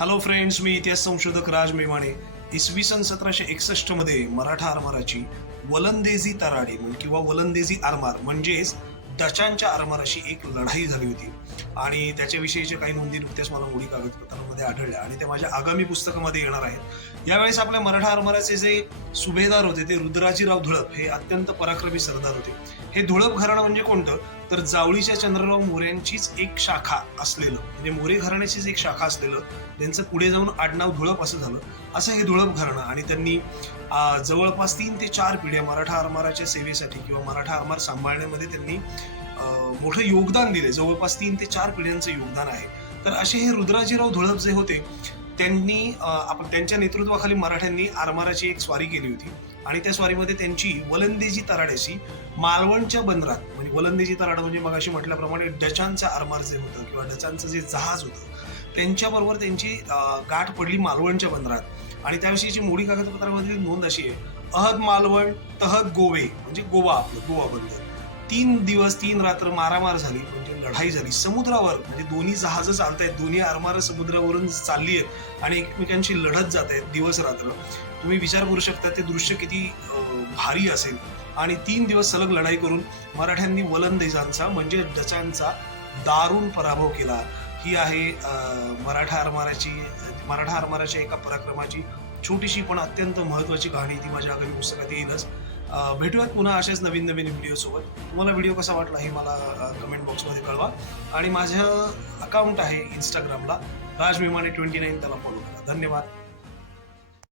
Hello friends, मी इतिहास संशोधक राज मेवाणे. इसवी सन 1761 मध्ये मराठा आरमाराची वलंदेजी तराडी किंवा वलंदेजी आरमार म्हणजेच डचांच्या आरमाराशी एक लढाई झाली होती आणि त्याच्याविषयीच्या काही नोंदी नुकत्याच मला मोडी कागदपत्रांमध्ये आढळल्या आणि ते माझ्या आगामी पुस्तकामध्ये येणार आहेत. यावेळेस आपल्या मराठा आरमाराचे जे सुभेदार होते ते रुद्राजीराव धुळप हे अत्यंत पराक्रमी सरदार होते. हे धुळप घराणं म्हणजे कोणतं, तर जावळीच्या चंद्रराव मोऱ्यांचीच एक शाखा असलेलं, म्हणजे मोरे घराण्याचीच एक शाखा असलेलं, त्यांचं पुढे जाऊन आडनाव धुळप असं झालं. असं हे धुळप घराणं आणि त्यांनी जवळपास 3 ते 4 पिढ्या मराठा आरमाराच्या सेवेसाठी किंवा मराठा आरमार सांभाळण्यामध्ये त्यांनी मोठं योगदान दिले. जवळपास 3 ते 4 पिढ्यांचं योगदान आहे. तर असे हे रुद्राजीराव धुळप जे होते त्यांनी त्यांच्या नेतृत्वाखाली मराठ्यांनी आरमाराची एक स्वारी केली होती आणि त्या स्वारीमध्ये त्यांची वलंदेजी तराड्याशी मालवणच्या बंदरात, म्हणजे वलंदेजी तराड म्हणजे मगाशी म्हटल्याप्रमाणे डचांचं आरमार जे होतं किंवा डचांचं जे जहाज होतं त्यांच्याबरोबर त्यांची गाठ पडली मालवणच्या बंदरात. आणि त्याविषयीची मोडी कागदपत्रामधील नोंद अशी आहे: अहद मालवण तहद गोवे, म्हणजे गोवा, आपलं गोवा बंदर. 3 दिवस 3 रात्र मारामार झाली, म्हणजे लढाई झाली समुद्रावर. म्हणजे दोन्ही जहाजं चालतायत, दोन्ही आरमारं समुद्रावरून चालली आहेत आणि एकमेकांशी लढत जात आहेत दिवस रात्र. तुम्ही विचार करू शकता ते दृश्य किती भारी असेल. आणि 3 दिवस सलग लढाई करून मराठ्यांनी वलंदेजांचा म्हणजे डचांचा दारुण पराभव केला. ही आहे मराठा आरमाराच्या एका पराक्रमाची छोटीशी पण अत्यंत महत्वाची कहाणी. ती माझ्या आगामी पुस्तकात येईलच. भेटूयात पुन्हा अशाच नवीन व्हिडिओ सोबत. तुम्हाला व्हिडिओ कसा वाटला हे मला कमेंट बॉक्समध्ये कळवा. आणि माझं अकाउंट आहे इंस्टाग्रामला राज मेवाणे 29, त्याला फॉलो करा. धन्यवाद.